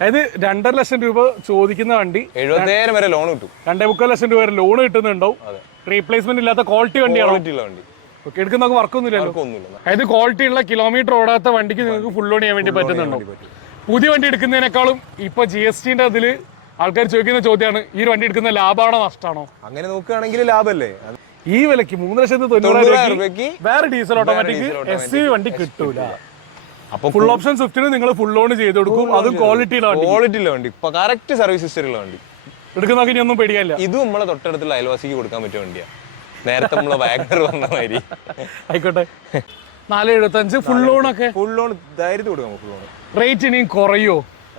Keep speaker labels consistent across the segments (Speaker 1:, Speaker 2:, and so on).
Speaker 1: അതായത് രണ്ടര ലക്ഷം രൂപ ചോദിക്കുന്ന വണ്ടി
Speaker 2: എഴുപത്തേഴായിരം വരെ ലോൺ കിട്ടും.
Speaker 1: രണ്ടേ മുക്കാൽ ലക്ഷം രൂപ വരെ ലോൺ കിട്ടുന്നുണ്ടാവും. റീപ്ലേസ്മെന്റ് ഇല്ലാത്ത ക്വാളിറ്റി വണ്ടിയാണ്?
Speaker 2: വണ്ടി.
Speaker 1: ഓക്കെ എടുക്കുന്ന വർക്കൊന്നുമില്ലല്ലോ
Speaker 2: ഒന്നുമില്ല
Speaker 1: അതായത് ക്വാളിറ്റി ഉള്ള കിലോമീറ്റർ ഓടാത്ത വണ്ടിക്ക് നിങ്ങൾക്ക് ഫുൾ ലോൺ ചെയ്യാൻ വേണ്ടി പറ്റുന്നുണ്ടോ? പുതിയ വണ്ടി എടുക്കുന്നതിനേക്കാളും ഇപ്പൊ ജി എസ് ടിന്റെ അതിൽ ആൾക്കാർ ചോദിക്കുന്ന ചോദ്യമാണ് ഈ ഒരു വണ്ടി എടുക്കുന്ന ലാഭമാണോ നഷ്ടമാണോ
Speaker 2: അങ്ങനെ നോക്കുകയാണെങ്കിൽ ലാഭമല്ലേ
Speaker 1: ഈ വിലക്ക് മൂന്ന് ലക്ഷത്തി തൊണ്ണൂറായിരം രൂപയ്ക്ക് വേറെ ഡീസൽ ഓട്ടോമാറ്റിക് എസ് വണ്ടി കിട്ടൂല.
Speaker 2: അപ്പൊ
Speaker 1: ഫുൾ ഓപ്ഷൻ സ്വിഫ്റ്റിന് നിങ്ങൾ ഫുൾ ഓൺ ചെയ്ത് കൊടുക്കും. അത് ക്വാളിറ്റിയുള്ള വണ്ടി.
Speaker 2: ക്വാളിറ്റി ഉള്ള വണ്ടി. ഇപ്പൊ കറക്റ്റ് സർവീസ് ഹിസ്റ്ററി ഉള്ള വണ്ടി.
Speaker 1: എടുക്കുന്ന ഇനി ഒന്നും പേടിയാനില്ല
Speaker 2: ഇത് നമ്മളെ തൊട്ടടുത്തുള്ള അയൽവാസിക്ക് കൊടുക്കാൻ പറ്റിയ വണ്ടിയാ. നേരത്തെ നമ്മളെ വാഗണർ വന്ന മാതിരി.
Speaker 1: ആയിക്കോട്ടെ. നാല് എഴുപത്തഞ്ച് ഫുൾ ലോൺ ഒക്കെ.
Speaker 2: ഫുൾ ലോൺ ധൈര്യത്തിൽ കൊടുക്കാം ഫുൾ ലോൺ
Speaker 1: റേറ്റ് ഇനിയും കുറയോ?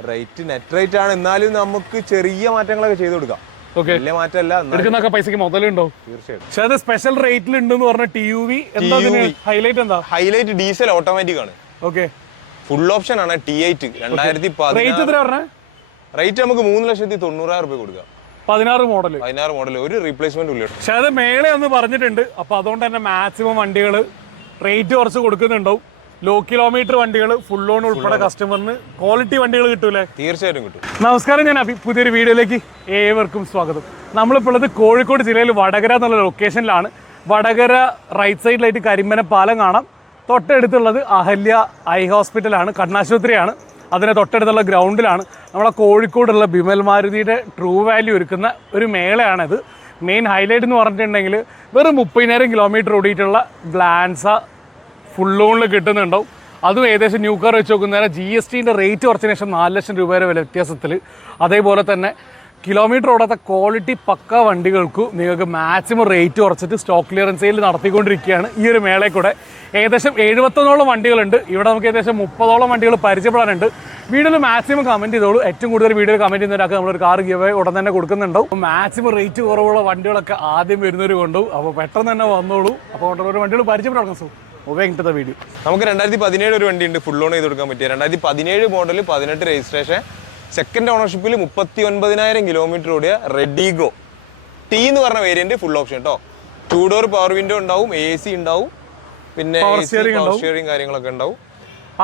Speaker 2: റേറ്റ് നെറ്റ് റേറ്റ് ആണ്. എന്നാലും നമുക്ക് ചെറിയ മാറ്റങ്ങളൊക്കെ ചെയ്ത് കൊടുക്കാം. വലിയ മാറ്റമല്ല
Speaker 1: എടുക്കുന്നൊക്കെ പൈസക്ക് മുതലുണ്ടോ?
Speaker 2: തീർച്ചയായിട്ടും.
Speaker 1: പക്ഷെ അത് സ്പെഷ്യൽ റേറ്റിൽ ഉണ്ടെന്ന് പറഞ്ഞ ടി യു വി എന്താ ഹൈലൈറ്റ് എന്താ?
Speaker 2: ഹൈലൈറ്റ് ഡീസൽ ഓട്ടോമാറ്റിക് ആണ്.
Speaker 1: ഓക്കെ
Speaker 2: ഫുൾ ഓപ്ഷൻ ആണ് ടി എയ്റ്റ് രണ്ടായിരത്തി
Speaker 1: റേറ്റ്
Speaker 2: നമുക്ക് മൂന്ന് ലക്ഷത്തി തൊണ്ണൂറായിരം രൂപ കൊടുക്കാം.
Speaker 1: പതിനാറ് മോഡൽ
Speaker 2: പതിനാറ് മോഡൽ ഒരു റീപ്ലേസ്മെന്റ് ഇല്ല
Speaker 1: പക്ഷെ അത് മേളെ ഒന്ന് പറഞ്ഞിട്ടുണ്ട്. അപ്പൊ അതുകൊണ്ട് തന്നെ മാക്സിമം വണ്ടികൾ റേറ്റ് കുറച്ച് കൊടുക്കുന്നുണ്ടാവും. ലോ കിലോമീറ്റർ വണ്ടികൾ ഫുൾ ലോൺ ഉൾപ്പെടെ കസ്റ്റമറിന് ക്വാളിറ്റി വണ്ടികൾ കിട്ടൂലേ?
Speaker 2: തീർച്ചയായിട്ടും കിട്ടും.
Speaker 1: നമസ്കാരം ഞാൻ അഭി. പുതിയൊരു വീഡിയോയിലേക്ക് ഏവർക്കും സ്വാഗതം. നമ്മളിപ്പോൾ ഉള്ളത് കോഴിക്കോട് ജില്ലയിൽ വടകര എന്നുള്ള ലൊക്കേഷനിലാണ് വടകര റൈറ്റ് സൈഡിലായിട്ട് കരിമ്പന പാലം കാണാം. തൊട്ടടുത്തുള്ളത് അഹല്യ ഐ ഹോസ്പിറ്റലാണ് കണ്ണാശുപത്രിയാണ്. അതിന് തൊട്ടടുത്തുള്ള ഗ്രൗണ്ടിലാണ്. നമ്മളെ കോഴിക്കോടുള്ള ബിമൽ മാരുതിയുടെ ട്രൂ വാല്യൂ ഒരുക്കുന്ന ഒരു മേളയാണിത്. മെയിൻ ഹൈലൈറ്റ് എന്ന് പറഞ്ഞിട്ടുണ്ടെങ്കിൽ വെറും മുപ്പതിനായിരം കിലോമീറ്റർ ഓടിയിട്ടുള്ള ഗ്ലാൻസ ഫുൾ ലോണിൽ കിട്ടുന്നുണ്ടാവും. അതും ഏകദേശം ന്യൂ കാർ വെച്ച് നോക്കുന്നേരം ജി എസ് ടീന്റെ റേറ്റ് കുറച്ചതിന് ശേഷം നാല് ലക്ഷം രൂപ വരെ വില വ്യത്യാസത്തിൽ അതേപോലെ തന്നെ കിലോമീറ്റർ ഓടാത്ത ക്വാളിറ്റി പക്ക വണ്ടികൾക്ക് നിങ്ങൾക്ക് മാക്സിമം റേറ്റ് കുറച്ചിട്ട് സ്റ്റോക്ക് ക്ലിയറൻസ് സെയിൽ നടത്തിക്കൊണ്ടിരിക്കുകയാണ് ഈ ഒരു മേളയിൽ കൂടെ ഏകദേശം എഴുപത്തൊന്നോളം വണ്ടികളുണ്ട്. ഇവിടെ നമുക്ക് ഏകദേശം മുപ്പതോളം വണ്ടികൾ പരിചയപ്പെടാനുണ്ട്. വീഡിയോയിൽ മാക്സിമം കമന്റ് ചെയ്തോളൂ. ഏറ്റവും കൂടുതൽ വീഡിയോ കമന്റ് ചെയ്യുന്ന ഒരാൾക്ക് നമ്മളൊരു കാർ ഗിവ് ഉടൻ തന്നെ കൊടുക്കുന്നുണ്ടാവും. മാക്സിമം റേറ്റ് കുറവുള്ള വണ്ടികളൊക്കെ ആദ്യം വരുന്നവർ കൊണ്ടു അപ്പോൾ പെട്ടെന്ന് തന്നെ വന്നോളൂ. അപ്പോൾ ഓരോ വണ്ടികൾ പരിചയപ്പെടാം. സോ ഉപയോഗിക്കുന്നത് വീഡിയോ
Speaker 2: നമുക്ക് രണ്ടായിരത്തി പതിനേഴ് ഒരു വണ്ടി ഉണ്ട് ഫുൾ ഓൺ ചെയ്ത് കൊടുക്കാൻ പറ്റിയ. രണ്ടായിരത്തി പതിനേഴ് മോഡൽ പതിനെട്ട് രജിസ്ട്രേഷൻ സെക്കൻഡ് ഓണർഷിപ്പിൽ മുപ്പത്തി ഒൻപതിനായിരം കിലോമീറ്റർ ഓടിയ റെഡിഗോ. ടി എന്ന് പറഞ്ഞ വേരിയന്റ് ഫുൾ ഓപ്ഷൻ കേട്ടോ ടൂ ഡോർ പവർ വിൻഡോ ഉണ്ടാവും എ സി ഉണ്ടാവും പിന്നെ സ്റ്റിയറിംഗ് കാര്യങ്ങളൊക്കെ ഉണ്ടാവും.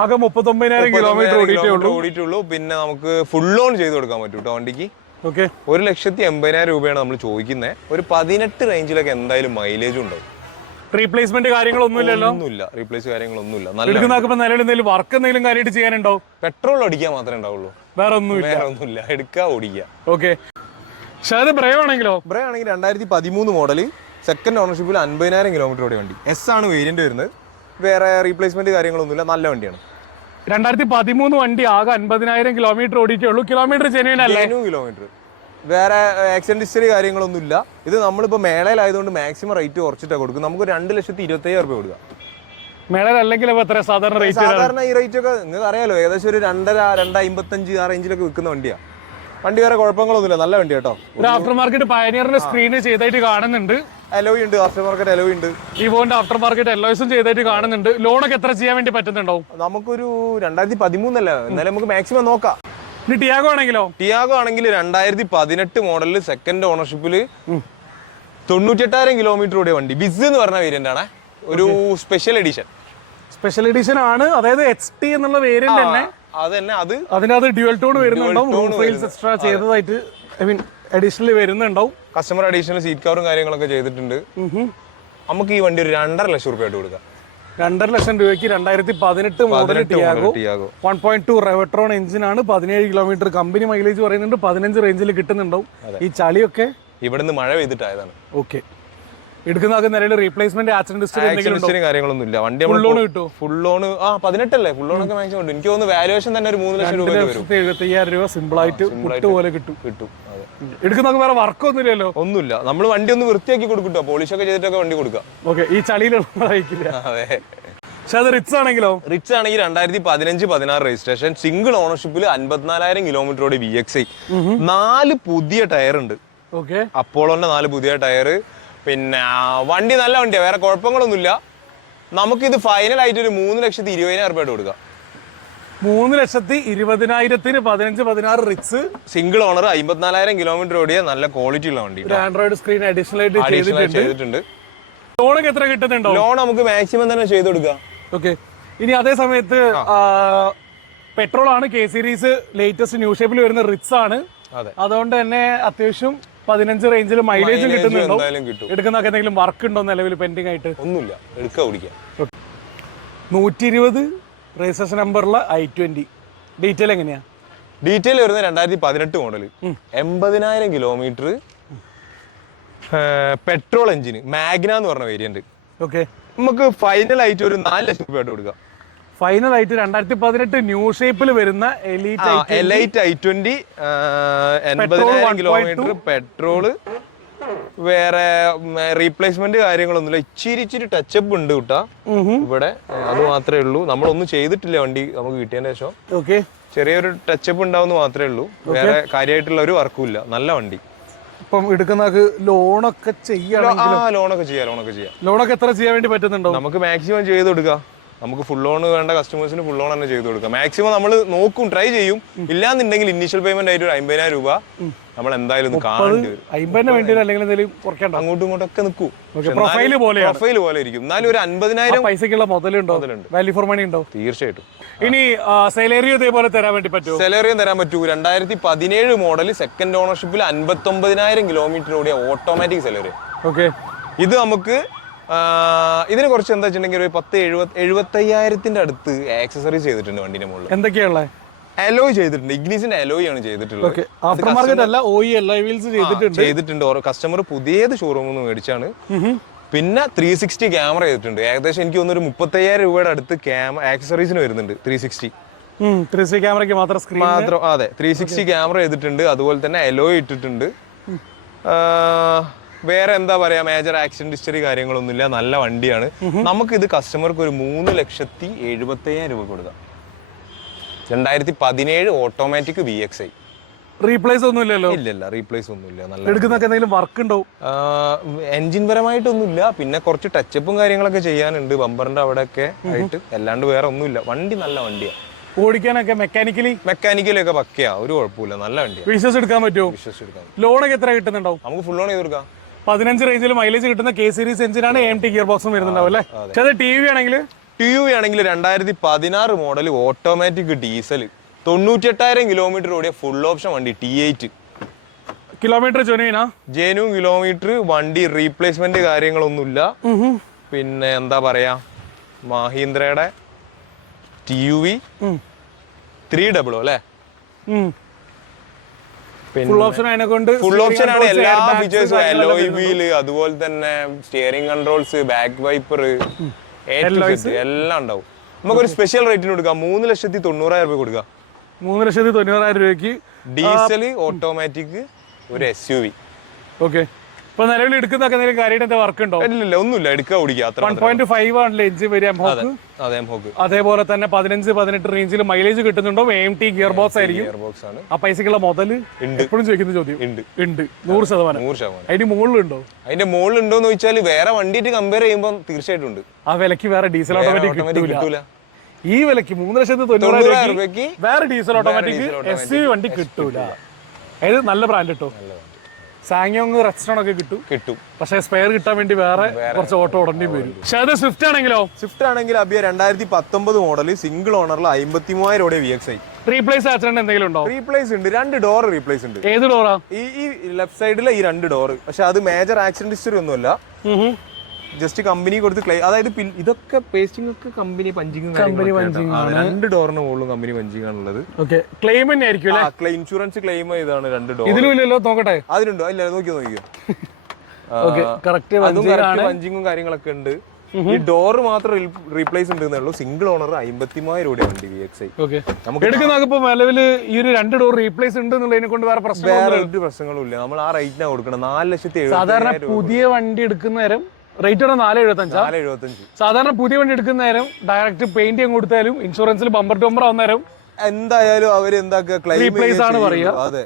Speaker 1: ആകെ മുപ്പത്തൊമ്പതിനായിരം കിലോമീറ്റർ ഓടിയിട്ടേ
Speaker 2: കിലോമീറ്റർ ഓടിയിട്ടുള്ളൂ. പിന്നെ നമുക്ക് ഫുൾ ഓൺ ചെയ്ത് കൊടുക്കാൻ പറ്റും കേട്ടോ വണ്ടിക്ക്?
Speaker 1: ഓക്കെ
Speaker 2: ഒരു ലക്ഷത്തി എൺപതിനായിരം രൂപയാണ് നമ്മൾ ചോദിക്കുന്നത് ഒരു പതിനെട്ട് റേഞ്ചിലൊക്കെ എന്തായാലും മൈലേജും ഉണ്ടാവും
Speaker 1: റീപ്ലേസ്മെന്റ് കാര്യങ്ങളൊന്നുമില്ലല്ലോ?
Speaker 2: ഒന്നുമില്ല. റീപ്ലേസ് കാര്യങ്ങളൊന്നുമില്ല. നല്ല
Speaker 1: എടുക്കുന്നതൊക്കെ നിലവിൽ എന്തെങ്കിലും വർക്ക് എന്തെങ്കിലും കാര്യമായിട്ട് ചെയ്യാനുണ്ടോ?
Speaker 2: പെട്രോൾ അടിക്കാൻ മാത്രമേ ഉണ്ടാവുള്ളൂ.
Speaker 1: വേറെ ഒന്നുമില്ല
Speaker 2: വേറെ ഒന്നുമില്ല എടുക്കുക ഓടിക്കുക
Speaker 1: ഓക്കെ പക്ഷെ അത് ബ്രേവാണെങ്കിലോ
Speaker 2: ബ്രേ ആണെങ്കിൽ രണ്ടായിരത്തി പതിമൂന്ന് മോഡൽ സെക്കൻഡ് ഓണർഷിപ്പിൽ അൻപതിനായിരം കിലോമീറ്റർ ഓടിയ വണ്ടി. എസ് ആണ് വേരിയന്റ് വരുന്നത്. വേറെ റീപ്ലേസ്മെന്റ് കാര്യങ്ങളൊന്നുമില്ല. നല്ല വണ്ടിയാണ്.
Speaker 1: രണ്ടായിരത്തി പതിമൂന്ന് വണ്ടി ആകെ അൻപതിനായിരം കിലോമീറ്റർ ഓടിയിട്ടേ ഉള്ളൂ. കിലോമീറ്റർ ജെന്യൂൻ അല്ലേ?
Speaker 2: കിലോമീറ്റർ വേറെ ആക്സിഡന്റ് ഹിസ്റ്ററി കാര്യങ്ങളൊന്നുമില്ല. ഇത് നമ്മളിപ്പോൾ മേളയിലായതുകൊണ്ട് മാക്സിമം റേറ്റ് കുറച്ചിട്ടാണ് കൊടുക്കും നമുക്ക് രണ്ട് ലക്ഷത്തി ഇരുപത്തയ്യായിരം രൂപ കൊടുക്കാം.
Speaker 1: മേളയിലല്ലെങ്കിൽ എത്ര സാധാരണ റേറ്റ്
Speaker 2: സാധാരണ ഈ റേറ്റ് ഒക്കെ നിങ്ങൾക്ക് അറിയാലോ ഏകദേശം ഒരു രണ്ടര രണ്ട് അമ്പത്തഞ്ച് ആ റേഞ്ചിലൊക്കെ വിൽക്കുന്ന വണ്ടിയാണ് വണ്ടി വേറെ കുഴപ്പങ്ങളൊന്നുമില്ല. നല്ല വണ്ടി കേട്ടോ.
Speaker 1: ഒരു ആഫ്റ്റർ മാർക്കറ്റ് പയനിയറിന്റെ സ്ക്രീന് ചെയ്തായിട്ട് കാണുന്നുണ്ട്.
Speaker 2: അലോയ് ഉണ്ട് ആഫ്റ്റർ മാർക്കറ്റ് അലോയ് ഉണ്ട്.
Speaker 1: ഈ ഫോണിന്റെ ആഫ്റ്റർ മാർക്കറ്റ് എല്ലോസും ചെയ്തായിട്ട് കാണുന്നുണ്ട്. ലോണൊക്കെ എത്ര ചെയ്യാൻ വേണ്ടി പറ്റുന്നുണ്ടോ
Speaker 2: നമുക്കൊരു രണ്ടായിരത്തി പതിമൂന്നല്ലേ? എന്നാലും നമുക്ക് മാക്സിമം നോക്കാം.
Speaker 1: ടിയാഗോ ആണെങ്കിലോ?
Speaker 2: ടിയാഗോ ആണെങ്കിൽ രണ്ടായിരത്തി പതിനെട്ട് മോഡലിൽ സെക്കൻഡ് ഓണർഷിപ്പിൽ തൊണ്ണൂറ്റെട്ടായിരം കിലോമീറ്റർ ഓടിയ വണ്ടി. ബിസ് എന്ന് പറഞ്ഞ വേരിയന്റ് ആണ്. ഒരു സ്പെഷ്യൽ എഡിഷൻ
Speaker 1: സ്പെഷ്യൽ എഡിഷൻ ആണ്. അതായത് എക്സ് ടി എന്നുള്ള വേരിയന്റ് തന്നെ.
Speaker 2: അത് തന്നെ അത്
Speaker 1: അതിനകത്ത് ഡ്യുവൽ ടോൺ വരുന്നുണ്ടാവും. എക്സ്ട്രാ ചെയ്തതായിട്ട് ഐ മീൻ അഡീഷണൽ വരുന്നുണ്ടാവും.
Speaker 2: കസ്റ്റമർ അഡീഷണൽ സീറ്റ് കവറും കാര്യങ്ങളൊക്കെ ചെയ്തിട്ടുണ്ട്. നമുക്ക് ഈ വണ്ടി ഒരു രണ്ടര ലക്ഷം റുപ്യ ആയിട്ട് കൊടുക്കാം.
Speaker 1: രണ്ടര ലക്ഷം രൂപയ്ക്ക് രണ്ടായിരത്തി പതിനെട്ട് model Tiago. One point two Revotron എഞ്ചിനാണ്. പതിനേഴ് കിലോമീറ്റർ കമ്പനി മൈലേജ് പറയുന്നുണ്ട്. പതിനഞ്ച് റേഞ്ചിൽ കിട്ടുന്നുണ്ടാവും. ഈ ചളിയൊക്കെ?
Speaker 2: ഇവിടുന്ന് മഴ പെയ്തിട്ടായതാണ്.
Speaker 1: ഓക്കെ എടുക്കുന്ന നിലയിൽ റീപ്ലേസ്മെന്റ് ആക്സിഡന്റ് ഹിസ്റ്ററി
Speaker 2: കാര്യങ്ങളൊന്നും ഇല്ല. വണ്ടി
Speaker 1: ഫുൾ ലോൺ
Speaker 2: ഫുൾ ലോൺ ആ പതിനെട്ടല്ലേ? ഫുൾ ലോൺ ഒക്കെ മാക്സിമം എനിക്ക് തോന്നുന്നു വാലുവേഷൻ തന്നെ ഒരു മൂന്ന് ലക്ഷം രൂപ വരും
Speaker 1: ലക്ഷത്തി എഴുപത്തി അയ്യായിരം രൂപ സിമ്പിൾ ആയിട്ട് പോലെ കിട്ടും.
Speaker 2: കിട്ടും. അതെ
Speaker 1: എടുക്കുന്നതൊക്കെ വേറെ വർക്കൊന്നുമില്ലല്ലോ.
Speaker 2: ഒന്നുമില്ല. നമ്മൾ വണ്ടി ഒന്ന് വൃത്തിയാക്കി കൊടുക്കട്ടോ. പോളിഷ് ഒക്കെ ചെയ്തിട്ടൊക്കെ വണ്ടി കൊടുക്കുക
Speaker 1: ഓക്കെ ഈ ചളിയിലുള്ള
Speaker 2: അതെ.
Speaker 1: പക്ഷെ അത് റിച്ച് ആണെങ്കിലോ?
Speaker 2: റിച്ച് ആണെങ്കിൽ രണ്ടായിരത്തി പതിനഞ്ച് പതിനാറ് രജിസ്ട്രേഷൻ സിംഗിൾ ഓണർഷിപ്പിൽ അൻപത്തിനാലായിരം കിലോമീറ്ററോടെ വി എക്സ് ഐ നാല് പുതിയ ടയർ ഉണ്ട്.
Speaker 1: ഓക്കെ.
Speaker 2: അപ്പോളോന്റെ നാല് പുതിയ ടയർ. പിന്നെ വണ്ടി നല്ല വണ്ടിയാണ് വേറെ കുഴപ്പങ്ങളൊന്നുമില്ല. നമുക്കിത് ഫൈനൽ ആയിട്ട് ഒരു മൂന്ന് ലക്ഷത്തി ഇരുപതിനായിരം രൂപ കൊടുക്കാം.
Speaker 1: മൂന്ന് ലക്ഷത്തി ഇരുപതിനായിരത്തിന് പതിനഞ്ച് പതിനാറ് റിക്സ്.
Speaker 2: സിംഗിൾ ഓണർ അമ്പത്തിനാലായിരം കിലോമീറ്റർ ഓടിയ നല്ല ക്വാളിറ്റി ഉള്ള വണ്ടി.
Speaker 1: ആൻഡ്രോയിഡ് സ്ക്രീൻ അഡീഷണൽ ആയിട്ട് ചെയ്തിട്ടുണ്ട്. ലോണൊക്കെ എത്ര കിട്ടുന്നുണ്ടോ?
Speaker 2: ലോൺ നമുക്ക് മാക്സിമം തന്നെ ചെയ്ത് കൊടുക്കാം.
Speaker 1: ഓക്കെ ഇനി അതേ സമയത്ത് പെട്രോൾ ആണ് കെ സീരീസ് ലേറ്റസ്റ്റ് ന്യൂ ഷേപ്പിൽ വരുന്ന റിക്സ് ആണ്.
Speaker 2: അതെ.
Speaker 1: അതുകൊണ്ട് തന്നെ അത്യാവശ്യം പതിനഞ്ച് റേഞ്ചിൽ മൈലേജും കിട്ടുന്നുണ്ടോ? എടുക്കുന്ന എന്തെങ്കിലും വർക്ക് ഉണ്ടോ നിലവിൽ പെൻഡിങ് ആയിട്ട്?
Speaker 2: ഒന്നുമില്ല. എടുക്കുക ഓടിക്കാം.
Speaker 1: നൂറ്റി ഇരുപത് രജിസ്ട്രേഷൻ നമ്പറുള്ള ഐ ട്വന്റി ഡീറ്റെയിൽ എങ്ങനെയാ?
Speaker 2: ഡീറ്റെയിൽ വരുന്നത് രണ്ടായിരത്തി പതിനെട്ട് മോഡൽ എൺപതിനായിരം കിലോമീറ്റർ പെട്രോൾ എഞ്ചിന് മാഗ്ന എന്ന് പറഞ്ഞ വേരിയന്റ്
Speaker 1: ഓക്കെ
Speaker 2: നമുക്ക് ഫൈനൽ ആയിട്ട് ഒരു നാല് ലക്ഷം രൂപ ആയിട്ട് കൊടുക്കാം.
Speaker 1: ഫൈനൽ ആയിട്ട് രണ്ടായിരത്തി പതിനെട്ട് ന്യൂ ഷേപ്പിൽ വരുന്ന എലീറ്റ്
Speaker 2: എലൈറ്റ് ഐ ട്വന്റി എൺപതിനായിരം കിലോമീറ്റർ പെട്രോൾ വേറെ റീപ്ലേസ്മെന്റ് കാര്യങ്ങളൊന്നുമില്ല. ഇച്ചിരി ഇച്ചിരി ടച്ചപ്പ് ഉണ്ട് കിട്ടാ ഇവിടെ അത് മാത്രമേ ഉള്ളൂ. നമ്മളൊന്നും ചെയ്തിട്ടില്ല വണ്ടി നമുക്ക് കിട്ടിയതിന് ശേഷം. ചെറിയൊരു ടച്ചപ്പ് ഉണ്ടാവുന്ന മാത്രമേ ഉള്ളൂ. വേറെ കാര്യമായിട്ടുള്ള ഒരു വർക്കും ഇല്ല. നല്ല വണ്ടി.
Speaker 1: ഇപ്പം ലോണൊക്കെ
Speaker 2: ചെയ്യാം ലോണൊക്കെ ചെയ്യാം ലോണൊക്കെ ചെയ്യാം.
Speaker 1: ലോണൊക്കെ എത്ര ചെയ്യാൻ വേണ്ടി പറ്റുന്നുണ്ടോ?
Speaker 2: നമുക്ക് മാക്സിമം ചെയ്ത് കൊടുക്കാം. നമുക്ക് ഫുൾ ഓൺ വേണ്ട കസ്റ്റമേഴ്സിന് ഫുൾ ഓൺ തന്നെ ചെയ്ത് കൊടുക്കാം. മാക്സിമം നമ്മൾ നോക്കും ട്രൈ ചെയ്യും. ഇല്ലാന്നുണ്ടെങ്കിൽ ഇനീഷ്യൽ പേയ്മെന്റ് ആയിട്ട് ഒരു അമ്പതിനായിരം രൂപ നമ്മൾ എന്തായാലും കാണേണ്ടി വരും. അങ്ങോട്ടും ഇങ്ങോട്ടും ഒക്കെ നിൽക്കും.
Speaker 1: പ്രൊഫൈൽ പോലെയാണ്.
Speaker 2: പ്രൊഫൈൽ പോലെ ഇരിക്കും. എന്നാലും ഒരു അൻപതിനായിരം
Speaker 1: പൈസക്കുള്ള മുതലുണ്ടോ. വാല്യൂ ഫോർ മണി ഉണ്ടോ?
Speaker 2: തീർച്ചയായിട്ടും.
Speaker 1: ഇനി സെലേറിയോ ഇതേപോലെ തരാൻ വേണ്ടി പറ്റും
Speaker 2: സെലറിയും തരാൻ പറ്റൂ. രണ്ടായിരത്തി പതിനേഴ് മോഡൽ സെക്കൻഡ് ഓണർഷിപ്പിൽ അൻപത്തൊമ്പതിനായിരം കിലോമീറ്റർ ഓടിയ ഓട്ടോമാറ്റിക് സെലറി
Speaker 1: ഓക്കെ.
Speaker 2: ഇത് നമുക്ക് ഇതിനെ കുറച്ച് എന്താ വെച്ചിട്ടുണ്ടെങ്കിൽ ഒരു പത്ത് എഴുപത് എഴുപത്തയ്യായിരത്തിന്റെ അടുത്ത് ആക്സസറീസ് ചെയ്തിട്ടുണ്ട് വണ്ടിന്റെ മുകളിൽ.
Speaker 1: എന്തൊക്കെയാണ്
Speaker 2: അലോയ് ചെയ്തിട്ടുണ്ട്. ഇഗ്നീസിന്റെ അലോയ് ആണ് ചെയ്തിട്ടുള്ളത്.
Speaker 1: വീൽസ് ചെയ്തിട്ടുണ്ട്.
Speaker 2: ഓരോ കസ്റ്റമർ പുതിയത് ഷോറൂമിൽ നിന്ന് മേടിച്ചാണ്. പിന്നെ ത്രീ സിക്സ്റ്റി ക്യാമറ ചെയ്തിട്ടുണ്ട്. ഏകദേശം എനിക്ക് തോന്നുന്നു ഒരു മുപ്പത്തയ്യായിരം രൂപയുടെ അടുത്ത് ആക്സസറീസിന് വരുന്നുണ്ട് ത്രീ സിക്സ്റ്റി
Speaker 1: ത്രീ സി ക്യാമറയ്ക്ക് മാത്രം
Speaker 2: മാത്രം അതെ. ത്രീ സിക്സ്റ്റി ക്യാമറ ചെയ്തിട്ടുണ്ട്. അതുപോലെ തന്നെ അലോയ് ഇട്ടിട്ടുണ്ട്. വേറെ എന്താ പറയാ മേജർ ആക്സിഡന്റ് ഹിസ്റ്ററി കാര്യങ്ങളൊന്നുമില്ല. നല്ല വണ്ടിയാണ്. നമുക്ക് ഇത് കസ്റ്റമർക്ക് ഒരു മൂന്ന് ലക്ഷത്തി എഴുപത്തയ്യായിരം രൂപ കൊടുക്കാം. രണ്ടായിരത്തി പതിനേഴ് automatic V X I
Speaker 1: replace ഒന്നുമില്ലല്ലോ? ഇല്ലല്ല
Speaker 2: റീപ്ലേസ് ഒന്നുമില്ല. നല്ല
Speaker 1: എടുക്കുന്നൊക്കെ എന്തെങ്കിലും വർക്ക് ഉണ്ടോ?
Speaker 2: എൻജിൻ പരമായിട്ടൊന്നുമില്ല. പിന്നെ കുറച്ച് ടച്ചപ്പും കാര്യങ്ങളൊക്കെ ചെയ്യാനുണ്ട്. ബമ്പറിന്റെ അവിടെയൊക്കെ ആയിട്ട്. അല്ലാണ്ട് വേറെ ഒന്നുമില്ല. വണ്ടി നല്ല വണ്ടിയാണ്
Speaker 1: ഓടിക്കാനൊക്കെ മെക്കാനിക്കലി
Speaker 2: മെക്കാനിക്കലി ഒക്കെ പക്കയാ. ഒരു കുഴപ്പമില്ല നല്ല വണ്ടി
Speaker 1: വിശ്വസ് എടുക്കാൻ പറ്റുമോ?
Speaker 2: വിശ്വസിച്ചെടുക്കാം
Speaker 1: ലോണൊക്കെ എത്ര കിട്ടുന്നുണ്ടാവും?
Speaker 2: നമുക്ക് ഫുൾ ലോൺ ചെയ്ത് കൊടുക്കാം.
Speaker 1: പതിനഞ്ച് റേഞ്ചിൽ മൈലേജ് കിട്ടുന്ന കെ സീരീസ് എഞ്ചിനാണ് എം ടി ഗിയർ ബോക്സും വരുന്നുണ്ടാവും അല്ലേ? പക്ഷേ അത് ടി വി ആണെങ്കിൽ
Speaker 2: ടി വി ആണെങ്കിൽ രണ്ടായിരത്തി പതിനാറ് മോഡൽ ഓട്ടോമാറ്റിക് ഡീസൽ തൊണ്ണൂറ്റെട്ടായിരം കിലോമീറ്റർ ഓടിയ ഫുൾ ഓപ്ഷൻ വണ്ടി ടി എയ്റ്റ്
Speaker 1: കിലോമീറ്റർ ചൊനുവിനാ
Speaker 2: ജെനു കിലോമീറ്റർ വണ്ടി റീപ്ലേസ്മെന്റ് കാര്യങ്ങളൊന്നുമില്ല. പിന്നെ എന്താ പറയാ? മഹീന്ദ്രയുടെ ടി യു വി ത്രീ ഡബിളോ അല്ലേ?
Speaker 1: ഫുൾ ഓപ്ഷൻ അതിനെ കൊണ്ട്
Speaker 2: ഫുൾ ഓപ്ഷൻ ആണ് എല്ലാ ഫീച്ചേഴ്സും എല്ലോ വീൽ അതുപോലെ തന്നെ സ്റ്റിയറിംഗ് കൺട്രോൾസ് ബാക്ക് വൈപ്പർ എല്ലാം ഉണ്ടാവും. നമുക്കൊരു സ്പെഷ്യൽ റേറ്റിന് കൊടുക്കാം. മൂന്ന് ലക്ഷത്തി തൊണ്ണൂറായിരം രൂപ കൊടുക്കാം.
Speaker 1: മൂന്ന് ലക്ഷത്തി തൊണ്ണൂറായിരം രൂപയ്ക്ക്
Speaker 2: ഡീസൽ ഓട്ടോമാറ്റിക് ഒരു എസ് യു വി
Speaker 1: ഓക്കെ ഇപ്പൊ നിലവിൽ എടുക്കുന്നൊക്കെ എന്തെങ്കിലും കാര്യമായിട്ട് എന്താ വർക്ക് ഉണ്ടോ?
Speaker 2: ഇല്ല ഒന്നുമില്ല. എടുക്കുക ഓടിക്കുക അത്ര
Speaker 1: വൺ പോയിന്റ് ഫൈവ് ആണല്ലേ നമുക്ക്
Speaker 2: അതെ
Speaker 1: അതേപോലെ തന്നെ പതിനഞ്ച് പതിനെട്ട് റേഞ്ചിൽ മൈലേജ് കിട്ടുന്നുണ്ടോ? എം ടി ഗിയർ ബോക്സ് ആയിരിക്കും ആ പൈസക്കുള്ള മുതൽ
Speaker 2: ഉണ്ട്.
Speaker 1: എപ്പോഴും ചോദിക്കുന്ന ചോദ്യം.
Speaker 2: ഉണ്ട്.
Speaker 1: നൂറ് ശതമാനം.
Speaker 2: നൂറ് ശതമാനം.
Speaker 1: അതിന് മുകളിലുണ്ടോ?
Speaker 2: അതിന്റെ മുകളിൽ ഉണ്ടോന്ന് വെച്ചാൽ വേറെ വണ്ടിയിട്ട് കമ്പയർ ചെയ്യുമ്പോൾ തീർച്ചയായിട്ടും ഉണ്ട്.
Speaker 1: ആ വിലക്ക് വേറെ ഡീസൽ ഓട്ടോമാറ്റിക് കിട്ടൂല. ഈ വിലക്ക് മൂന്ന് ലക്ഷത്തി തൊണ്ണൂറായിരം രൂപയ്ക്ക് വേറെ ഡീസൽ ഓട്ടോമാറ്റിക് എസ് വണ്ടി കിട്ടൂല. അതായത് നല്ല ബ്രാൻഡ് കിട്ടും സാങ്യോങ് റെസ്റ്റോൺ ഒക്കെ കിട്ടും.
Speaker 2: കിട്ടും.
Speaker 1: പക്ഷെ സ്പെയർ കിട്ടാൻ വേണ്ടി വേറെ കുറച്ച് ഓട്ടോ ഓടേണ്ടി വരും. പക്ഷെ അത് സ്വിഫ്റ്റ് ആണെങ്കിലോ?
Speaker 2: സ്വിഫ്റ്റ് ആണെങ്കിൽ അബിയ രണ്ടായിരത്തി പത്തൊമ്പത് മോഡൽ സിംഗിൾ ഓണറിൽ അമ്പത്തി മൂവായിരം ഓടെ V X I
Speaker 1: replace accident എന്തെങ്കിലും ഉണ്ടോ?
Speaker 2: റീപ്ലേസ് ഉണ്ട്. രണ്ട് ഡോർ റീപ്ലേസ് ഉണ്ട്.
Speaker 1: ഏത് ഡോറാ
Speaker 2: ഈ ഈ ലെഫ്റ്റ് സൈഡിലെ ഈ രണ്ട് ഡോർ പക്ഷെ അത് മേജർ ആക്സിഡന്റ് ഹിസ്റ്ററി ഒന്നുമല്ല. ജസ്റ്റ് കമ്പനി കൊടുത്ത് ക്ലെയിം അതായത് ഇതൊക്കെ പേസ്റ്റിംഗ് ഒക്കെ കമ്പനി പഞ്ചിങ്
Speaker 1: കമ്പനി പഞ്ചിങ്
Speaker 2: രണ്ട് ഡോറിന് മുകളിലും കമ്പനി പഞ്ചിങ് ആണുള്ളത്
Speaker 1: ഓക്കെ ക്ലെയിം തന്നെ ആയിരിക്കും അല്ലേ?
Speaker 2: ഇൻഷുറൻസ് ക്ലെയിം ചെയ്താണ് രണ്ട് ഡോർ
Speaker 1: ഇതിലുമില്ലല്ലോ നോക്കട്ടെ.
Speaker 2: അതിലുണ്ടോ. ഇല്ല നോക്കിയോ നോക്കിയോ? പഞ്ചിങ്ങും കാര്യങ്ങളൊക്കെ ഉണ്ട്. ഈ ഡോർ മാത്രം റീപ്ലേസ് ഉണ്ടെന്നുള്ളൂ സിംഗിൾ ഓണർ അമ്പത്തിമായിരം രൂപയാണ് വണ്ടി വി എക്സ് ഐ നമുക്ക്
Speaker 1: എടുക്കുന്ന നിലവിൽ നിലവിൽ ഈ ഒരു രണ്ട് ഡോർ റീപ്ലേസ് ഉണ്ട് എന്നുള്ളതിനെ കൊണ്ട് വേറെ പ്രശ്നം
Speaker 2: വേറെ ഒരു പ്രശ്നങ്ങളും ഇല്ല നമ്മൾ ആ റേറ്റിനാണ് കൊടുക്കണം നാല് ലക്ഷത്തി
Speaker 1: സാധാരണ പുതിയ വണ്ടി എടുക്കുന്ന നേരം റേറ്റ് ആണ് നാല് എഴുപത്തഞ്ചാ
Speaker 2: നാല് എഴുപത്തഞ്ച്
Speaker 1: സാധാരണ പുതിയ വണ്ടി എടുക്കുന്ന നേരം ഡയറക്റ്റ് പെയിന്റ് കൊടുത്താലും ഇൻഷുറൻസിൽ ബമ്പർ ടോമ്പർ ആവുന്ന നേരം
Speaker 2: എന്തായാലും അവർ എന്താക്കുക?
Speaker 1: Replace ആണ് പറയുക.
Speaker 2: അതെ.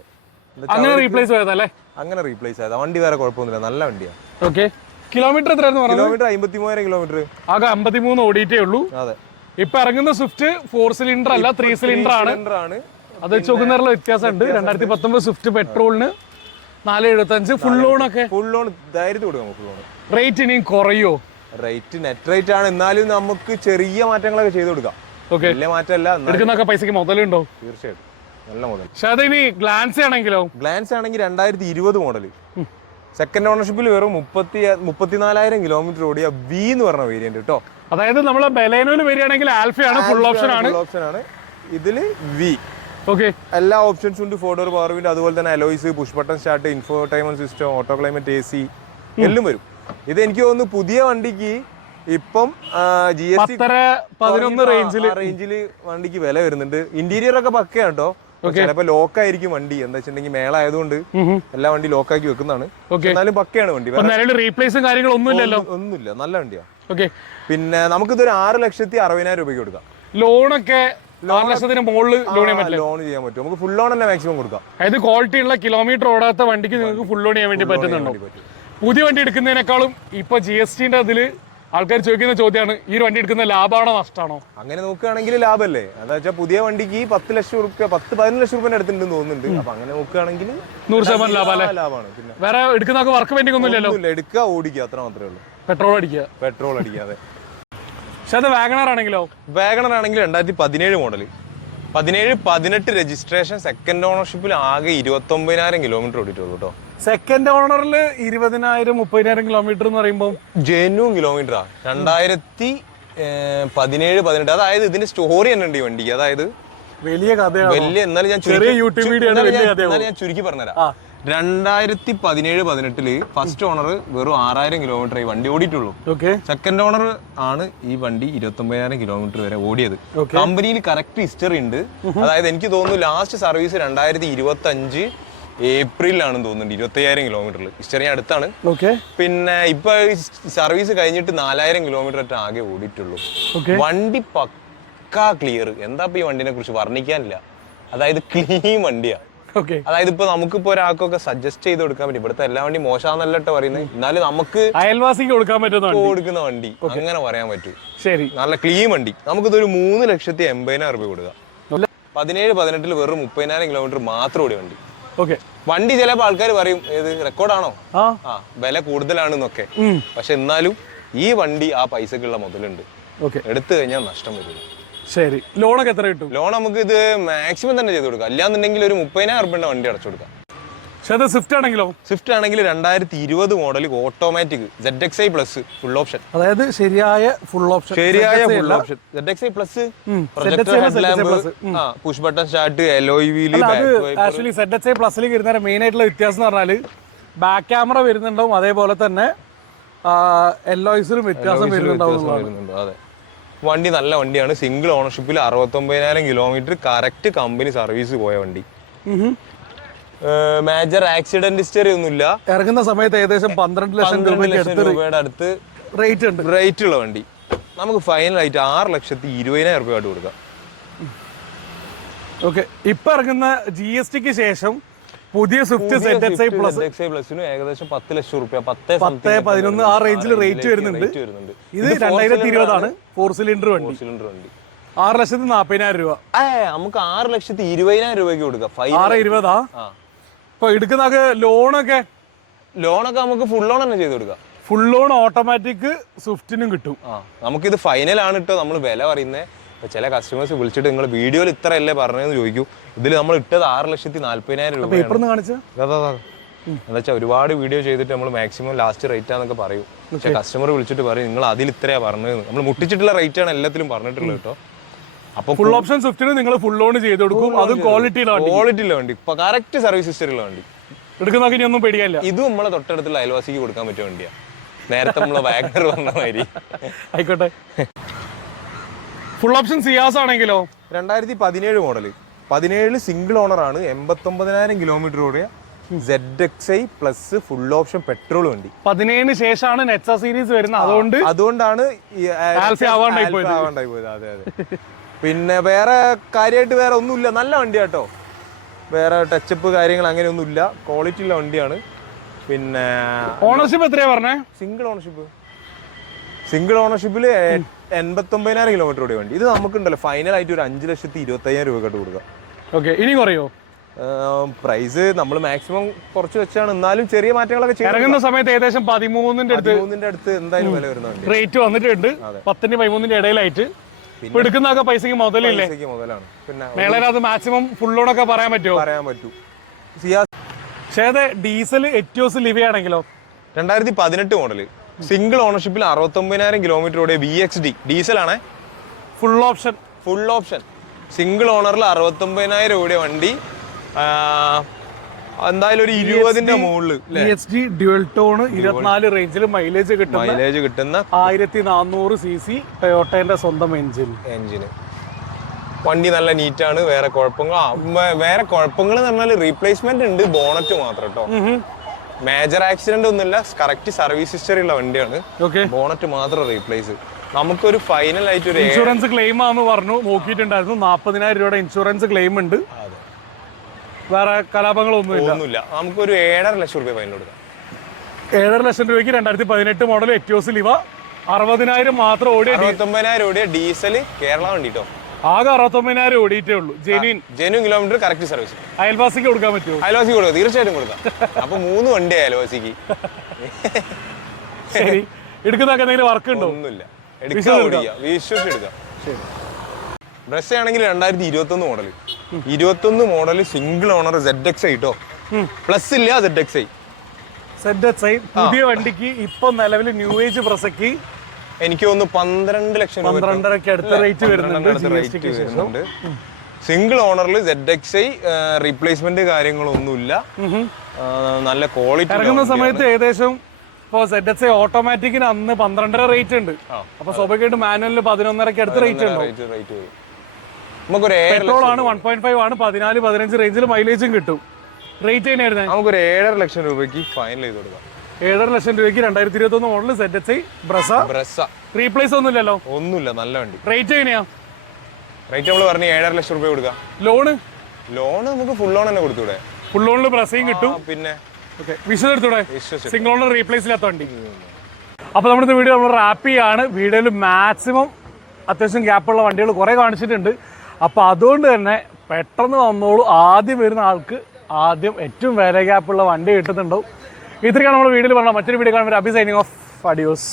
Speaker 1: അങ്ങനെ റീപ്ലേസ് ആയതല്ലേ
Speaker 2: അങ്ങനെ റീപ്ലേസ് ആയത് വണ്ടി വേറെ കുഴപ്പമൊന്നുമില്ല. നല്ല വണ്ടിയാ.
Speaker 1: ഓക്കെ കിലോമീറ്റർ എത്രയായിരുന്നു
Speaker 2: കിലോമീറ്റർ അമ്പത്തി മൂവായിരം കിലോമീറ്റർ
Speaker 1: ആകെ അമ്പത്തിമൂന്ന് ഓടിയിട്ടേ ഉള്ളൂ.
Speaker 2: അതെ.
Speaker 1: ഇപ്പൊ ഇറങ്ങുന്ന സ്വിഫ്റ്റ് ഫോർ സിലിണ്ടർ അല്ല ത്രീ സിലിണ്ടർ ആണ്. അത് വ്യത്യാസം വ്യത്യാസമുണ്ട്. രണ്ടായിരത്തി പത്തൊമ്പത് സ്വിഫ്റ്റ് പെട്രോളിന് നാല് എഴുപത്തഞ്ച് ഫുൾ ലോൺ ഒക്കെ?
Speaker 2: ഫുൾ ലോൺ ധൈര്യത്തിൽ കൊടുക്കാം ഫുൾ ലോൺ
Speaker 1: റേറ്റ് ഇനിയും കുറയോ?
Speaker 2: റേറ്റ് നെറ്റ് റേറ്റ് ആണ്. എന്നാലും നമുക്ക് ചെറിയ മാറ്റങ്ങളൊക്കെ ചെയ്ത് കൊടുക്കാം.
Speaker 1: ഓക്കെ
Speaker 2: വലിയ മാറ്റമല്ല
Speaker 1: എടുക്കുന്നൊക്കെ പൈസക്ക് മുതലുണ്ടോ?
Speaker 2: തീർച്ചയായിട്ടും. നല്ല മുതൽ
Speaker 1: പക്ഷെ അത് ഗ്ലാൻസ് ആണെങ്കിലോ?
Speaker 2: ഗ്ലാൻസ് ആണെങ്കിൽ രണ്ടായിരത്തി ഇരുപത് മോഡൽ സെക്കൻഡ് ഓണർഷിപ്പിൽ വെറും മുപ്പത്തി മുപ്പത്തിനാലായിരം കിലോമീറ്റർ ഓടിയ വി എന്ന് പറഞ്ഞ വേരിയന്റ് കേട്ടോ
Speaker 1: അതായത് നമ്മളെ ബലേനോയിൽ വരികയാണെങ്കിൽ ആൽഫയാണ് ഫുൾ ഓപ്ഷൻ ആണ്
Speaker 2: ഓപ്ഷൻ ആണ്. ഇതിൽ വി
Speaker 1: ഓക്കെ
Speaker 2: എല്ലാ ഓപ്ഷൻസും ഉണ്ട് ഫോർ ഡോർ പവർ വിൻഡ് അതുപോലെ തന്നെ alloys push button start infotainment system auto climate A C എല്ലാം വരും. ഇത് എനിക്ക് തോന്നുന്നു പുതിയ വണ്ടിക്ക് ഇപ്പം ജി എസ്
Speaker 1: പതിനൊന്ന് റേഞ്ചിൽ
Speaker 2: റേഞ്ചിൽ വണ്ടിക്ക് വില വരുന്നുണ്ട്. ഇന്റീരിയർ ഒക്കെ പക്കയാണ് കേട്ടോ ചിലപ്പോ ലോക്ക് ആയിരിക്കും വണ്ടി. എന്താ വെച്ചിട്ടുണ്ടെങ്കിൽ മേള ആയതുകൊണ്ട് എല്ലാ വണ്ടി ലോക്കാക്കി വെക്കുന്നതാണ്.
Speaker 1: Okay.
Speaker 2: എന്നാലും പക്കയാണ് വണ്ടി.
Speaker 1: റീപ്ലേസും കാര്യങ്ങളും
Speaker 2: ഒന്നുമില്ല. നല്ല
Speaker 1: വണ്ടിയാണ്
Speaker 2: പിന്നെ നമുക്കിതൊരു ആറ് ലക്ഷത്തി അറുപതിനായിരം രൂപയ്ക്ക് കൊടുക്കാം.
Speaker 1: ലോണൊക്കെ ആറ് ലക്ഷത്തിന് മുകളിൽ ലോൺ ചെയ്യാൻ പറ്റില്ല.
Speaker 2: ലോൺ ചെയ്യാൻ പറ്റും. നമുക്ക് ഫുൾ ലോൺ തന്നെ മാക്സിമം കൊടുക്കാം?
Speaker 1: അതായത് ക്വാളിറ്റി ഉള്ള കിലോമീറ്റർ ഓടാത്ത വണ്ടിക്ക് നിങ്ങൾക്ക് ഫുൾ ലോൺ ചെയ്യാൻ വേണ്ടി പറ്റുന്നുണ്ടോ? പുതിയ വണ്ടി എടുക്കുന്നതിനേക്കാളും ഇപ്പൊ ജി എസ് ടിന്റെ അതിൽ ആൾക്കാർ ചോദിക്കുന്ന ചോദ്യമാണ് ഈ വണ്ടി എടുക്കുന്ന ലാഭമാണോ നഷ്ടമാണോ
Speaker 2: അങ്ങനെ നോക്കുകയാണെങ്കിൽ ലാഭമല്ലേ എന്താ വെച്ചാൽ പുതിയ വണ്ടിക്ക് പത്ത് ലക്ഷം റുപ്യ പത്ത് പതിനഞ്ച് ലക്ഷം റുപ്യ അടുത്തുണ്ടെന്ന് തോന്നുന്നുണ്ട്. അപ്പൊ അങ്ങനെ നോക്കുകയാണെങ്കിൽ
Speaker 1: നൂറ് ശതമാനം ലാഭം
Speaker 2: ലാഭമാണ്. പിന്നെ
Speaker 1: വേറെ എടുക്കുന്ന വർക്ക് പെൻഡിങ് ഒന്നും ഇല്ലല്ലോ
Speaker 2: ഒന്നുമില്ല. എടുക്കുക ഓടിക്കുക അത്ര മാത്രമേ ഉള്ളൂ.
Speaker 1: പെട്രോൾ അടിക്കുക.
Speaker 2: പെട്രോൾ അടിക്കാതെ
Speaker 1: പക്ഷെ അത് വാഗണർ ആണെങ്കിലോ
Speaker 2: വാഗണർ ആണെങ്കിൽ രണ്ടായിരത്തി പതിനേഴ് മോഡൽ പതിനേഴ് പതിനെട്ട് രജിസ്ട്രേഷൻ സെക്കൻഡ് ഓണർഷിപ്പിൽ ആകെ ഇരുപത്തി ഒമ്പതിനായിരം കിലോമീറ്റർ ഓടിയിട്ടുള്ളൂ കേട്ടോ
Speaker 1: സെക്കൻഡ് ഓണറിൽ ഇരുപതിനായിരം മുപ്പതിനായിരം കിലോമീറ്റർ എന്ന് പറയുമ്പോൾ
Speaker 2: ജെന്യൂൻ കിലോമീറ്ററാ രണ്ടായിരത്തി പതിനേഴ് പതിനെട്ട്. അതായത് ഇതിന്റെ സ്റ്റോറി തന്നെ ഉണ്ട് ഈ വണ്ടിക്ക്. അതായത്
Speaker 1: വലിയ കഥയാണ്?
Speaker 2: വലിയ എന്നാലും ഞാൻ
Speaker 1: ചെറിയ
Speaker 2: ചുരുക്കി-
Speaker 1: യൂട്യൂബ് വീഡിയോ
Speaker 2: ഞാൻ- ചുരുക്കി പറഞ്ഞുതരാം.
Speaker 1: ആ.
Speaker 2: രണ്ടായിരത്തി പതിനേഴ് പതിനെട്ടിൽ ഫസ്റ്റ് ഓണർ വെറും ആറായിരം കിലോമീറ്റർ ഈ വണ്ടി ഓടിയിട്ടുള്ളൂ.
Speaker 1: ഓക്കെ
Speaker 2: സെക്കൻഡ് ഓണർ ആണ് ഈ വണ്ടി ഇരുപത്തൊമ്പതിനായിരം കിലോമീറ്റർ വരെ ഓടിയത്. കമ്പനിയിൽ കറക്റ്റ് ഹിസ്റ്ററി ഉണ്ട്. അതായത് എനിക്ക് തോന്നുന്നു ലാസ്റ്റ് സർവീസ് രണ്ടായിരത്തി ഇരുപത്തി അഞ്ച് ഏപ്രിലാണെന്ന് തോന്നുന്നുണ്ട് ഇരുപത്തി അയ്യായിരം കിലോമീറ്ററിൽ ഹിസ്റ്ററി അടുത്താണ്.
Speaker 1: ഓക്കെ
Speaker 2: പിന്നെ ഇപ്പൊ സർവീസ് കഴിഞ്ഞിട്ട് നാലായിരം കിലോമീറ്റർ ആകെ ഓടിയിട്ടുള്ളൂ. വണ്ടി പക്കാ ക്ലിയർ എന്താ ഈ വണ്ടിനെ കുറിച്ച് വർണിക്കാനില്ല. അതായത് ക്ലീൻ വണ്ടിയാ.
Speaker 1: ഓക്കെ
Speaker 2: അതായത് ഇപ്പൊ നമുക്കിപ്പോ ഒരാൾക്കൊക്കെ സജസ്റ്റ് ചെയ്ത് കൊടുക്കാൻ പറ്റും. ഇവിടുത്തെ എല്ലാ വണ്ടി മോശാന്നല്ലോ പറയുന്നത് എന്നാലും നമുക്ക്
Speaker 1: അയൽവാസിക്ക് കൊടുക്കാൻ പറ്റുന്ന വണ്ടി.
Speaker 2: കൊടുക്കുന്ന വണ്ടി. അങ്ങനെ പറയാൻ പറ്റൂ.
Speaker 1: ശരി.
Speaker 2: നല്ല ക്ലീൻ വണ്ടി. നമുക്കിതൊരു മൂന്ന് ലക്ഷത്തി എൺപതിനായിരം രൂപ കൊടുക്കാം.
Speaker 1: നല്ല-
Speaker 2: പതിനേഴ് പതിനെട്ടിൽ വെറും മുപ്പതിനായിരം കിലോമീറ്റർ മാത്രം ഓടി വണ്ടി.
Speaker 1: ഓക്കെ
Speaker 2: വണ്ടി ചിലപ്പോൾ ആൾക്കാർ പറയും ഏത് റെക്കോർഡാണോ
Speaker 1: ആ.
Speaker 2: വില കൂടുതലാണെന്നൊക്കെ.
Speaker 1: എന്നൊക്കെ
Speaker 2: പക്ഷെ എന്നാലും ഈ വണ്ടി ആ പൈസക്കുള്ള മുതലുണ്ട്.
Speaker 1: ഓക്കെ
Speaker 2: എടുത്തു കഴിഞ്ഞാൽ നഷ്ടം വരില്ല
Speaker 1: ശരി. ലോണൊക്കെ എത്ര കിട്ടും?
Speaker 2: ലോൺ നമുക്ക് ഇത് മാക്സിമം തന്നെ ചെയ്ത് കൊടുക്കാം. അല്ലാന്നുണ്ടെങ്കിൽ ഒരു മുപ്പതിനായിരം റുപ്യന്റെ വണ്ടി അടച്ചു കൊടുക്കാം.
Speaker 1: പക്ഷേ അത് സ്വിഫ്റ്റ് ആണെങ്കിലോ?
Speaker 2: സ്വിഫ്റ്റ് ആണെങ്കിൽ രണ്ടായിരത്തി ഇരുപത് model automatic Z X I plus full option
Speaker 1: അതായത് ശരിയായ ഫുൾ ഓപ്ഷൻ
Speaker 2: ശരിയായ full option Z X I plus. Push button start alloy
Speaker 1: wheel actually Z X I പ്ലസിലേക്ക് വരുന്ന മെയിൻ ആയിട്ടുള്ള വ്യത്യാസം എന്ന് പറഞ്ഞാൽ ബാക്ക് ക്യാമറ വരുന്നുണ്ടാവും അതേപോലെ തന്നെ എല്ലോയ്സിലും വ്യത്യാസം വരുന്നുണ്ടാവും
Speaker 2: അതെ. വണ്ടി നല്ല വണ്ടിയാണ്. സിംഗിൾ ഓണർഷിപ്പിൽ അറുപത്തൊമ്പതിനായിരം കിലോമീറ്റർ കറക്റ്റ് കമ്പനി സർവീസ് പോയ വണ്ടി. മേജർ ആക്സിഡന്റ് ഹിസ്റ്ററി ഒന്നുമില്ല.
Speaker 1: ഇറങ്ങുന്ന സമയത്ത് ഏകദേശം പന്ത്രണ്ട് ലക്ഷം
Speaker 2: രൂപയുടെ അടുത്ത്
Speaker 1: റേറ്റ് ഉണ്ട്.
Speaker 2: റേറ്റ് ഉള്ള വണ്ടി. നമുക്ക് ഫൈനൽ ആയിട്ട് ആറ് ലക്ഷത്തി ഇരുപതിനായിരം രൂപയായിട്ട് കൊടുക്കാം.
Speaker 1: ഓക്കെ ഇപ്പൊ ഇറങ്ങുന്ന ജി എസ് ടിക്ക് ശേഷം പുതിയ സ്വിഫ്റ്റ് സെറ്റ് ഐ പ്ലസ്
Speaker 2: പ്ലസിന് ഏകദേശം പത്ത് ലക്ഷം റുപ്യ പത്ത്
Speaker 1: പത്ത് പതിനൊന്ന് ആ റേഞ്ചിൽ റേറ്റ് വരുന്നുണ്ട്. ഇത് രണ്ടായിരത്തി ഇരുപതാണ് ഫോർ സിലിണ്ടർ വണ്ടി.
Speaker 2: സിലിണ്ടർ വണ്ടി.
Speaker 1: ആറ് ലക്ഷത്തി നാപ്പതിനായിരം രൂപ.
Speaker 2: ഏ നമുക്ക് ആറ് ലക്ഷത്തി ഇരുപതിനായിരം രൂപയ്ക്ക് കൊടുക്കാം.
Speaker 1: ആറ് ഇരുപതാ? ഇപ്പൊ എടുക്കുന്ന ലോണൊക്കെ
Speaker 2: ലോണൊക്കെ നമുക്ക് ഫുൾ ലോൺ തന്നെ ചെയ്ത് കൊടുക്കാം.
Speaker 1: ഫുൾ ലോൺ ഓട്ടോമാറ്റിക് സ്വിഫ്റ്റിനും കിട്ടും.
Speaker 2: ആ നമുക്കിത് ഫൈനൽ ആണ് കേട്ടോ നമ്മൾ വില പറയുന്നത് ഇപ്പൊ ചില കസ്റ്റമേഴ്സ് വിളിച്ചിട്ട് നിങ്ങൾ വീഡിയോയിൽ ഇത്രയല്ലേ പറഞ്ഞതെന്ന് ചോദിക്കും. ഇതിൽ നമ്മൾ ഇട്ടത് ആറ് ലക്ഷത്തി നാല്പതിനായിരം രൂപ എന്നുവെച്ചാൽ ഒരുപാട് വീഡിയോ ചെയ്തിട്ട് നമ്മൾ മാക്സിമം ലാസ്റ്റ് റേറ്റ് ആണെന്നൊക്കെ പറയും. പക്ഷെ കസ്റ്റമർ വിളിച്ചിട്ട് പറയും നിങ്ങൾ അതിൽ ഇത്രയാ പറഞ്ഞത് നമ്മൾ മുട്ടിച്ചിട്ടുള്ള റേറ്റ് ആണ് എല്ലാത്തിലും പറഞ്ഞിട്ടുള്ളത് കേട്ടോ. അപ്പൊ
Speaker 1: ഫുൾ ഓപ്ഷൻ സ്വിഫ്റ്റിന് നിങ്ങൾ ഫുൾ ലോൺ ചെയ്ത് കൊടുക്കും. അതും ക്വാളിറ്റിയിലാണ് വണ്ടി
Speaker 2: ക്വാളിറ്റി ഉള്ള വണ്ടി. ഇപ്പൊ കറക്റ്റ് സർവീസ് ഹിസ്റ്ററി ഉള്ള വണ്ടി.
Speaker 1: എടുക്കുന്നൊക്കെ ഇനി ഒന്നും പേടിക്കാനില്ല.
Speaker 2: ഇത് നമ്മളെ തൊട്ടടുത്തുള്ള അയൽവാസിക്ക് കൊടുക്കാൻ പറ്റിയ വണ്ടിയാ. നേരത്തെ നമ്മളെ വാഗ്നർ വന്ന മാതിരി.
Speaker 1: ആയിക്കോട്ടെ. ഫുൾ ഓപ്ഷൻ സിയാസ് ആണെങ്കിലോ?
Speaker 2: രണ്ടായിരത്തി പതിനേഴ് മോഡൽ പതിനേഴിൽ സിംഗിൾ ഓണർ ആണ്. എൺപത്തൊമ്പതിനായിരം കിലോമീറ്റർ ഓടിയ Z X I plus full option petrol വണ്ടി.
Speaker 1: പതിനേഴിന് ശേഷമാണ് നെക്സ സീരീസ് വരുന്നത്. അതുകൊണ്ട്
Speaker 2: അതുകൊണ്ടാണ്.
Speaker 1: ആവാണ്ടായി പോയത്.
Speaker 2: അതെ അതെ. പിന്നെ വേറെ കാര്യമായിട്ട് വേറെ ഒന്നുമില്ല. നല്ല വണ്ടി കേട്ടോ വേറെ ടച്ചപ്പ് കാര്യങ്ങൾ അങ്ങനെയൊന്നുമില്ല ക്വാളിറ്റി ഉള്ള വണ്ടിയാണ്. പിന്നെ
Speaker 1: ഓണർഷിപ്പ് എത്രയാ പറഞ്ഞേ?
Speaker 2: സിംഗിൾ ഓണർഷിപ്പ് സിംഗിൾ ഓണർഷിപ്പിൽ എൺപത്തൊമ്പതിനായിരം കിലോമീറ്റർ ഓടിയ വണ്ടി. ഇത് നമുക്കുണ്ടല്ലോ ഫൈനൽ ആയിട്ട് ഒരു അഞ്ച് ലക്ഷത്തി ഇരുപത്തയ്യായിരം രൂപ കേട്ട് കൊടുക്കുക.
Speaker 1: ഓക്കെ ഇനി കുറയോ?
Speaker 2: പ്രൈസ് നമ്മൾ മാക്സിമം കുറച്ച് വെച്ചാണ്. എന്നാലും ചെറിയ മാറ്റങ്ങളൊക്കെ
Speaker 1: ഇറങ്ങുന്ന സമയത്ത് ഏകദേശം പതിമൂന്നിന്റെ അടുത്ത്
Speaker 2: പതിമൂന്നിന്റെ അടുത്ത് എന്തായാലും വില വരുന്നുണ്ട്
Speaker 1: റേറ്റ് വന്നിട്ടുണ്ട്. പത്തിന്റെ പതിമൂന്നിന്റെ ഇടയിലായിട്ട്. എടുക്കുന്നൊക്കെ പൈസക്ക് മുതലില്ലേ?
Speaker 2: മുതലാണ്. പിന്നെ
Speaker 1: മേളയിലത് മാക്സിമം ലോൺ പറയാൻ പറ്റുമോ?
Speaker 2: പറയാൻ പറ്റൂ. സിയാസ്
Speaker 1: പക്ഷേ ഡീസൽ എറ്റിയോസ് ലിവിയാണെങ്കിലോ
Speaker 2: രണ്ടായിരത്തി പതിനെട്ട് മോഡൽ സിംഗിൾ ഓണർഷിപ്പിൽ അറുപത്തൊമ്പതിനായിരം കിലോമീറ്റർ ഓടിയ V X D ഡീസലാണ്
Speaker 1: full option
Speaker 2: full option single ഓണറിൽ അറുപത്തൊമ്പതിനായിരം ഓടിയ വണ്ടി എന്തായാലും ഒരു ഇരുപതിന്റെ മുകളിൽ
Speaker 1: ഡ്യുവൽ ടോൺ ഇരുപത്തിനാല് റേഞ്ചിൽ മൈലേജ് കിട്ടുന്ന
Speaker 2: മൈലേജ് കിട്ടുന്ന
Speaker 1: ആയിരത്തി നാനൂറ് സി സി ടൊയോട്ടേന്റെ സ്വന്തം എഞ്ചിൻ
Speaker 2: എഞ്ചിന് വണ്ടി നല്ല നീറ്റാണ് വേറെ കുഴപ്പങ്ങൾ വേറെ കുഴപ്പങ്ങൾ എന്ന് പറഞ്ഞാൽ റീപ്ലേസ്മെന്റ് ഉണ്ട് ബോണറ്റ് മാത്രം കേട്ടോ മേജർ ആക്സിഡന്റ് ഒന്നുമില്ല. കറക്റ്റ് സർവീസ് ഹിസ്റ്ററി ഉള്ള വണ്ടിയാണ്. ബോണറ്റ് മാത്രം റീപ്ലേസ് നമുക്കൊരു ഫൈനൽ ആയിട്ട് ഒരു
Speaker 1: ഇൻഷുറൻസ് ക്ലെയിം ആന്ന് പറഞ്ഞു. നോക്കിയിട്ടുണ്ടായിരുന്നു. നാൽപ്പതിനായിരം രൂപയുടെ ഇൻഷുറൻസ് ക്ലെയിം ഉണ്ട്. വേറെ കലാപങ്ങളൊന്നും
Speaker 2: ഒന്നുമില്ല. നമുക്കൊരു ഏഴര ലക്ഷം രൂപ ഫൈനൽ കൊടുക്കാം.
Speaker 1: ഏഴര ലക്ഷം രൂപയ്ക്ക് രണ്ടായിരത്തി പതിനെട്ട് മോഡൽ എറ്റിയോസ് ലിവ അറുപതിനായിരം മാത്രം ഓടിയ
Speaker 2: അറുപത്തൊമ്പതിനായിരം ഓടിയ ഡീസൽ കേരള വണ്ടി കേട്ടോ
Speaker 1: ആകെ അറുപത്തൊമ്പതിനായിരം ഓടിയിട്ടേ ഉള്ളൂ. Genuine
Speaker 2: genuine kilometre correct service
Speaker 1: അയൽവാസിക്ക് കൊടുക്കാൻ പറ്റുമോ?
Speaker 2: അയൽവാസിക്ക് കൊടുക്കാം തീർച്ചയായിട്ടും കൊടുക്കാം. അപ്പൊ മൂന്ന് വണ്ടി അയൽവാസിക്ക്.
Speaker 1: ശരി. എടുക്കുന്നതൊക്കെ എന്തെങ്കിലും വർക്ക് ഉണ്ടോ?
Speaker 2: ഒന്നുമില്ല. വിശ്വസിച്ച് എടുക്കാം. ബ്രസ് ആണെങ്കിൽ രണ്ടായിരത്തി ഇരുപത്തി ഒന്ന് മോഡൽ ഇരുപത്തി ഒന്ന് model single owner Z X I കേട്ടോ പ്ലസ് ഇല്ല Z X I
Speaker 1: Z X I പുതിയ വണ്ടിക്ക് ഇപ്പൊ നിലവിൽ ന്യൂ ഏജ് പ്രസക്തി
Speaker 2: എനിക്ക് തോന്നുന്നു പന്ത്രണ്ട് ലക്ഷം
Speaker 1: പന്ത്രണ്ടരക്ക് അടുത്ത റേറ്റ് വരുന്നുണ്ട്
Speaker 2: സിംഗിൾ ഓണറിൽ സെഡ് എക്സ് ഐ റീപ്ലേസ്മെന്റ് കാര്യങ്ങളൊന്നുമില്ല. നല്ല ക്വാളിറ്റി
Speaker 1: ഇറങ്ങുന്ന സമയത്ത് ഏകദേശം ഇപ്പോൾ സെഡ് എക്സ് ഐ ഓട്ടോമാറ്റിക്കിന് അന്ന് പന്ത്രണ്ടര റേറ്റ് ഉണ്ട്. അപ്പൊ സ്വാഭാവികമായിട്ട് മാനുവലിന് പതിനൊന്നരക്ക് അടുത്ത് റേറ്റ് ഉണ്ട്
Speaker 2: നമുക്കൊരു
Speaker 1: പെട്രോൾ ആണ് വൺ പോയിന്റ് ഫൈവ് ആണ്. പതിനാല് പതിനഞ്ച് റേഞ്ചിൽ മൈലേജും കിട്ടും. റേറ്റ് എങ്ങനെയായിരുന്നു
Speaker 2: നമുക്കൊരു ഏഴര ലക്ഷം രൂപയ്ക്ക് ഫൈനൽ ചെയ്ത് കൊടുക്കാം.
Speaker 1: ഏഴര ലക്ഷം രൂപയ്ക്ക് രണ്ടായിരത്തി ഇരുപത്തി ഒന്ന് model Z H Brezza
Speaker 2: Brezza
Speaker 1: replace ഒന്നുമില്ലല്ലോ
Speaker 2: ഒന്നുമില്ല നല്ല വണ്ടി.
Speaker 1: റേറ്റ് എങ്ങനെയാ?
Speaker 2: റേറ്റ് നമ്മൾ പറഞ്ഞു ഏഴര ലക്ഷം രൂപ കൊടുക്കാം.
Speaker 1: ലോണ്
Speaker 2: ലോൺ നമുക്ക് ഫുൾ ലോൺ തന്നെ കൊടുത്തൂടെ.
Speaker 1: ഫുൾ ലോണിൽ ബ്രസയും കിട്ടും.
Speaker 2: പിന്നെ.
Speaker 1: ഓക്കെ എടുത്തൂടെ? സിംഗിൾ ലോണിൽ റീപ്ലേസ് ഇല്ലാത്ത വണ്ടി. അപ്പോൾ നമ്മുടെ വീഡിയോ നമ്മൾ റാപ്പ് ചെയ്യാണ്. വീഡിയോയിൽ മാക്സിമം അത്യാവശ്യം ഗ്യാപ്പുള്ള വണ്ടികൾ കുറേ കാണിച്ചിട്ടുണ്ട്. അപ്പോൾ അതുകൊണ്ട് തന്നെ പെട്ടെന്ന് വന്നോളൂ. ആദ്യം വരുന്ന ആൾക്ക് ആദ്യം ഏറ്റവും വില ഗ്യാപ്പുള്ള വണ്ടി കിട്ടുന്നുണ്ടാവും. ഇത്രയാണ് നമ്മൾ വീഡിയോയിൽ പറഞ്ഞാൽ മറ്റൊരു വീഡിയോ കാണുമ്പോൾ അഭി സൈനിങ് ഓഫ്. അഡിയോസ്.